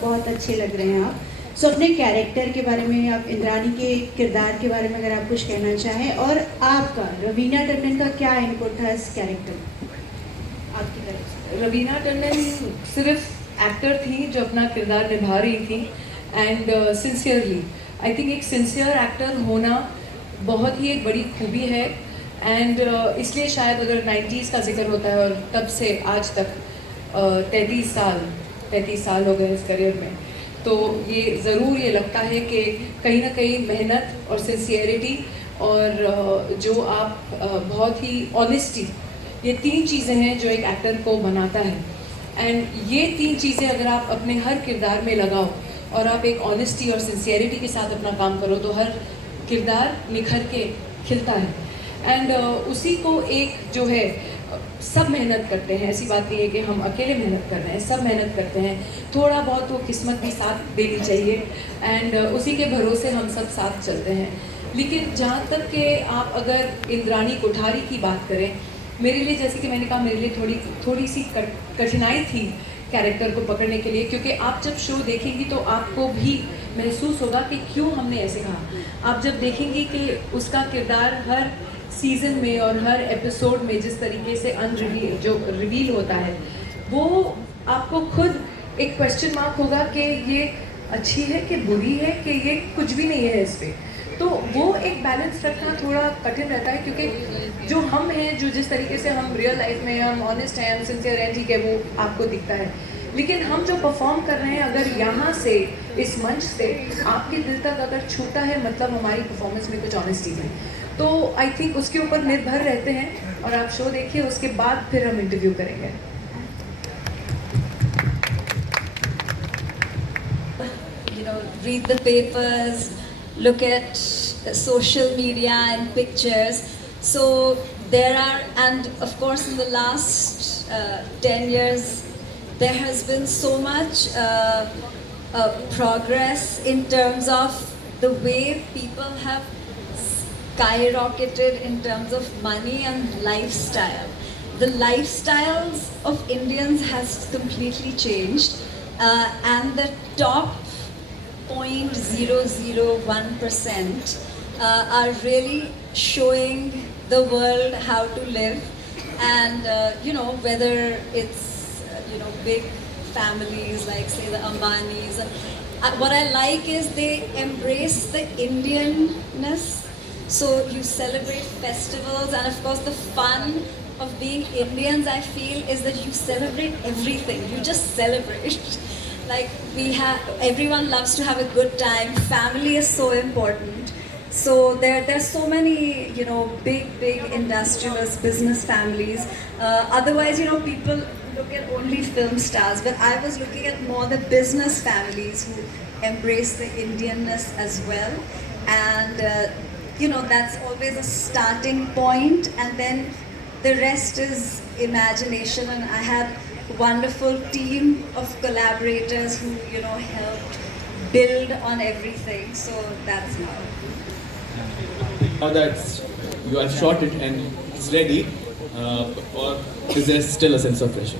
बहुत अच्छे लग रहे हैं आप। सो अपने कैरेक्टर के बारे में, आप इंद्राणी के किरदार के बारे में अगर आप कुछ कहना चाहें, और आपका रवीना टंडन का क्या इनपुट था इस कैरेक्टर में आपकी तरफ से? रवीना टंडन सिर्फ एक्टर थी जो अपना किरदार निभा रही थी, एंड सिंसियरली, आई थिंक एक सिंसियर एक्टर होना बहुत ही एक बड़ी खूबी है। एंड इसलिए शायद अगर 90s का जिक्र होता है और तब से आज तक 33 साल हो गए इस करियर में, तो ये ज़रूर ये लगता है कि कहीं ना कहीं मेहनत और सिंसियरिटी और जो आप बहुत ही ऑनेस्टी, ये 3 चीज़ें हैं जो एक एक्टर को बनाता है। एंड ये 3 चीज़ें अगर आप अपने हर किरदार में लगाओ और आप एक ऑनेस्टी और सिंसियरिटी के साथ अपना काम करो, तो हर किरदार निखर के खिलता है। एंड उसी को एक जो है, सब मेहनत करते हैं, ऐसी बात नहीं है कि हम अकेले मेहनत कर रहे हैं, सब मेहनत करते हैं, थोड़ा बहुत वो किस्मत भी साथ देनी चाहिए, एंड उसी के भरोसे हम सब साथ चलते हैं। लेकिन जहाँ तक कि आप अगर इंद्राणी कोठारी की बात करें, मेरे लिए, जैसे कि मैंने कहा, मेरे लिए थोड़ी सी कठिनाई थी कैरेक्टर को पकड़ने के लिए, क्योंकि आप जब शो देखेंगी तो आपको भी महसूस होगा कि क्यों हमने ऐसे कहा। आप जब देखेंगी कि उसका किरदार हर सीज़न में और हर एपिसोड में जिस तरीके से रिवील होता है, वो आपको खुद एक क्वेश्चन मार्क होगा कि ये अच्छी है कि बुरी है, कि ये कुछ भी नहीं है इस पर। तो वो एक बैलेंस रखना थोड़ा कठिन रहता है, क्योंकि जो हम हैं, जो जिस तरीके से हम रियल लाइफ में हम ऑनेस्ट हैं, हम सिंसियर हैं, ठीक है, वो आपको दिखता है। लेकिन हम जो परफॉर्म कर रहे हैं, अगर यहाँ से, इस मंच से आपके दिल तक अगर छूता है, मतलब हमारी परफॉर्मेंस में कुछ ऑनेस्टी है। तो आई थिंक उसके ऊपर निर्भर रहते हैं, और आप शो देखिए, उसके बाद फिर हम इंटरव्यू करेंगे। You know, read the papers, look at social media and pictures. So there are, and of course in the last 10 years, there has been so much progress in terms of the way people have skyrocketed in terms of money and lifestyle. The lifestyles of Indians has completely changed, and the top 0.001% are really showing the world how to live, and you know, whether it's you know, big families like say the Ambanis, and what I like is they embrace the Indianness. So you celebrate festivals, and of course the fun of being Indians, I feel, is that you celebrate everything. You just celebrate. Like everyone loves to have a good time. Family is so important. So there's so many, you know, big industrialist business families. Otherwise, you know, people look at only film stars, but I was looking at more the business families who embrace the Indianness as well. And you know, that's always a starting point, and then the rest is imagination. And I had wonderful team of collaborators who, you know, helped build on everything. So that's now. Now that you have shot it and it's ready, or is there still a sense of pressure?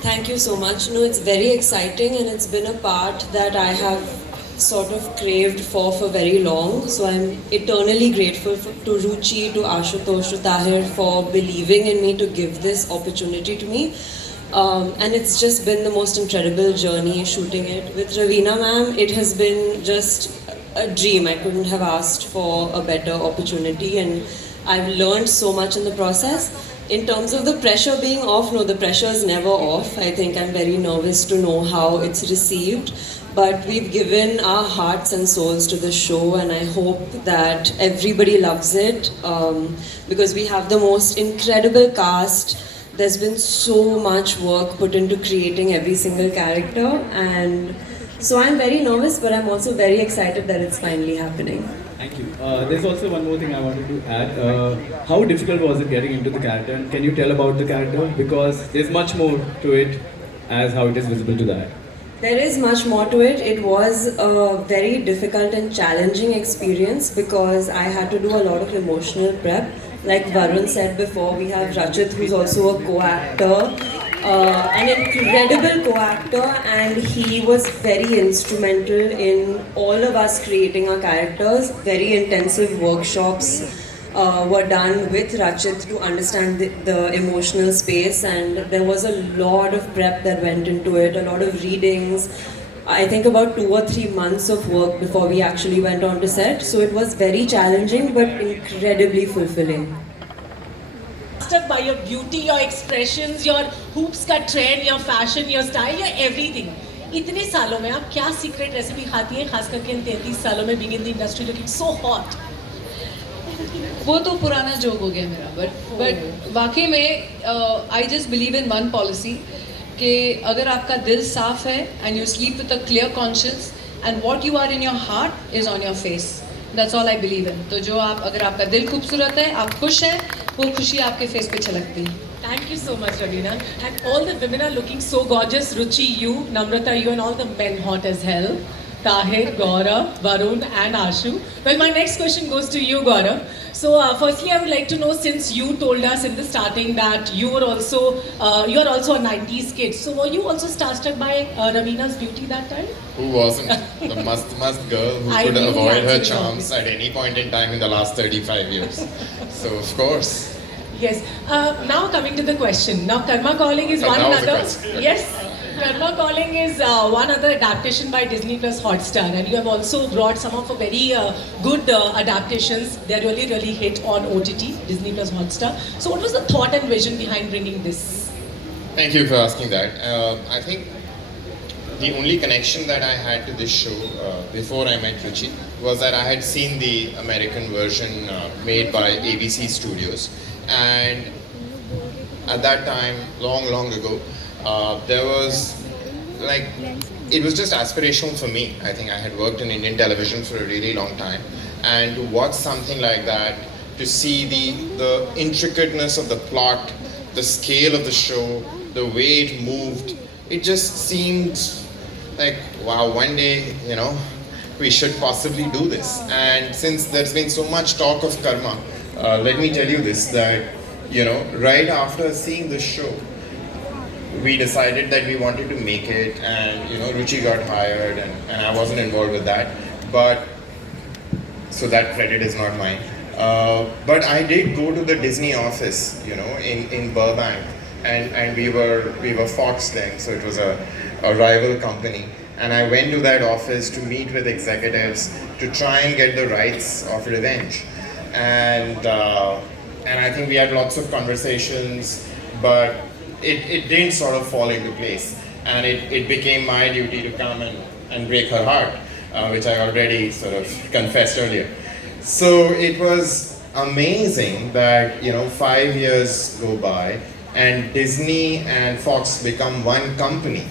Thank you so much. No, it's very exciting, and it's been a part that I have sort of craved for very long. So I'm eternally grateful to Ruchi, to Ashutosh, to Tahir for believing in me to give this opportunity to me. And it's just been the most incredible journey shooting it. With Raveena ma'am, it has been just a dream. I couldn't have asked for a better opportunity, and I've learned so much in the process. In terms of the pressure being off, no, the pressure is never off. I think I'm very nervous to know how it's received. But we've given our hearts and souls to the show, and I hope that everybody loves it, because we have the most incredible cast. There's been so much work put into creating every single character, and so I'm very nervous, but I'm also very excited that it's finally happening. Thank you. There's also one more thing I wanted to add. How difficult was it getting into the character? And can you tell about the character? Because there's much more to it as how it is visible to the eye. There is much more to it. It was a very difficult and challenging experience because I had to do a lot of emotional prep. Like Varun said before, we have Rajat, who's also a co-actor. an incredible co-actor, and he was very instrumental in all of us creating our characters. Very intensive workshops were done with Rachit to understand the emotional space, and there was a lot of prep that went into it, a lot of readings. I think about 2 or 3 months of work before we actually went on to set. So it was very challenging but incredibly fulfilling. Stuck by your beauty, your expressions, your hoops का trend, your fashion, your style, your everything. इतने सालों में आप क्या secret recipe खाती हैं, खास करके इन 33 सालों में being in the industry looking so hot? वो तो पुराना जोक हो गया मेरा, but वाकई में I just believe in one policy कि अगर आपका दिल साफ है and you sleep with a clear conscience and what you are in your heart is on your face. That's all I believe in. तो जो आप अगर आपका दिल खूबसूरत है, आप खुश हैं, वो खुशी आपके फेस पे छलकती है. Thank you so much, Ravina. And all the women are looking so gorgeous. Ruchi, you, Namrata, you, and all the men hot as hell. Tahir, Gaurav, Varun, and Ashu. Well, my next question goes to you, Gaurav. So, firstly, I would like to know, since you told us in the starting that you are also a 90s kid. So, were you also starstruck by Ravina's beauty that time? Who wasn't? The must girl who I could knew avoid the her answer charms was at any point in time in the last 35 years. So, of course. Yes. Now coming to the question. Now, Karma Calling is Oh, one that was the other. question. Yes. Karma Calling is one other adaptation by Disney Plus Hotstar, and you have also brought some of a very good adaptations. They're really hit on OTT, Disney Plus Hotstar. So, what was the thought and vision behind bringing this? Thank you for asking that. I think the only connection that I had to this show before I met Ruchi was that I had seen the American version made by ABC Studios, and at that time, long ago, there was like, it was just aspirational for me. I think I had worked in Indian television for a really long time, and to watch something like that, to see the intricateness of the plot, the scale of the show, the way it moved, it just seemed like, wow, one day, we should possibly do this. And since there's been so much talk of karma, let me tell you this, that, right after seeing the show, we decided that we wanted to make it, and Ruchi got hired, and I wasn't involved with that, but so that credit is not mine. But I did go to the Disney office, in Burbank, and we were Fox then, so it was a rival company, and I went to that office to meet with executives to try and get the rights of Revenge, and I think we had lots of conversations, but it didn't sort of fall into place, and it became my duty to come and break her heart, which I already sort of confessed earlier. So it was amazing that 5 years go by and Disney and Fox become one company.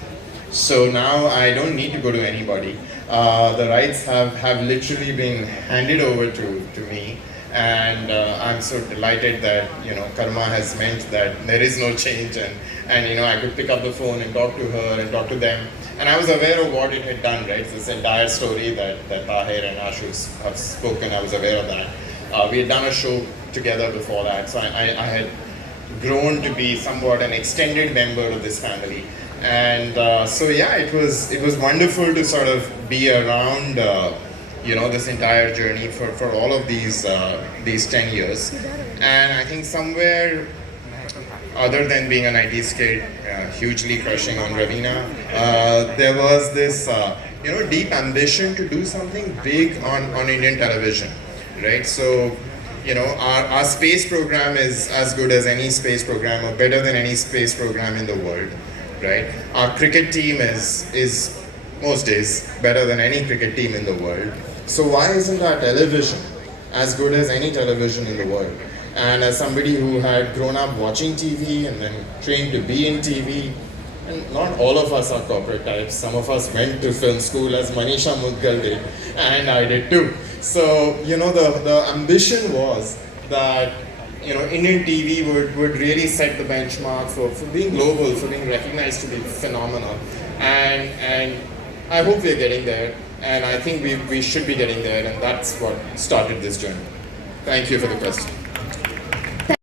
So now I don't need to go to anybody. The rights have literally been handed over to me. And I'm so delighted that karma has meant that there is no change, and I could pick up the phone and talk to her and talk to them, and I was aware of what it had done, right? This entire story that Tahir and Ashu have spoken, I was aware of that. We had done a show together before that, so I had grown to be somewhat an extended member of this family, and so yeah, it was wonderful to sort of be around this entire journey for all of these 10 years. And I think somewhere, other than being a 90s kid, hugely crushing on Ravina, there was this deep ambition to do something big on Indian television, right? So our space program is as good as any space program, or better than any space program in the world, right? Our cricket team is most days better than any cricket team in the world. So why isn't our television as good as any television in the world? And as somebody who had grown up watching TV and then trained to be in TV, and not all of us are corporate types. Some of us went to film school, as Manisha Mudgal did, and I did too. So, the ambition was that, Indian TV would really set the benchmark for being global, for being recognized to be phenomenal. And I hope we're getting there. And I think we should be getting there, and that's what started this journey. Thank you for the question.